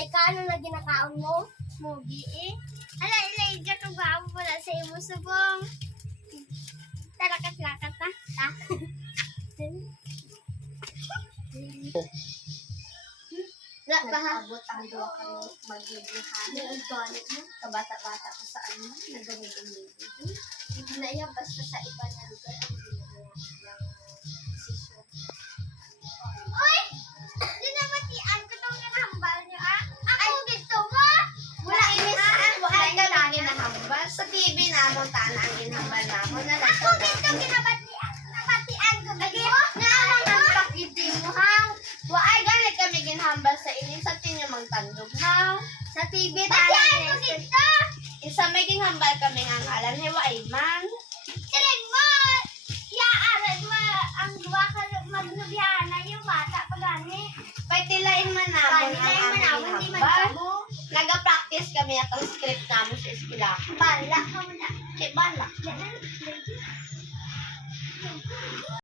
Kay kano na ginakaon mo? Mugi eh. Ala, ilaidya ka ba? Wala sa imo subong. Talakat-lakat na. Ta? Wala ba ha? Abot ang duwa kami mag-ibuhan. Kabata-bata ko sa ano, nagawin-gawin. Hindi na yan, basta sa iba na lugar ang ginagawa ng desisyon. Uy! Dinamatian ko itong hinahambal niyo, ah? Ako gusto mo? Wala inis wala kami ginahambal. Sa TV na mo tana ang ginahambal na mo na lang. Ako gusto kinabatian ko. Lagi mo? Naamang ang pakiti mo hang. Waay galit kami ginahambal sa inis sa tinyo magtandog hang. Sa TV Batian ko tana. gusto! Isa may ginahambal kami nga ngalan waay man. Siling mo! Yaaran mo ang duwa ka magnubiyana yung bata pa gani. Pagtilain man namon ang Panilayin mo aming na, hindi man ginahambal. kamo. Naga-practice kami atong script namo sa eskwela. Bala ka mo na. Kay bala. Yan,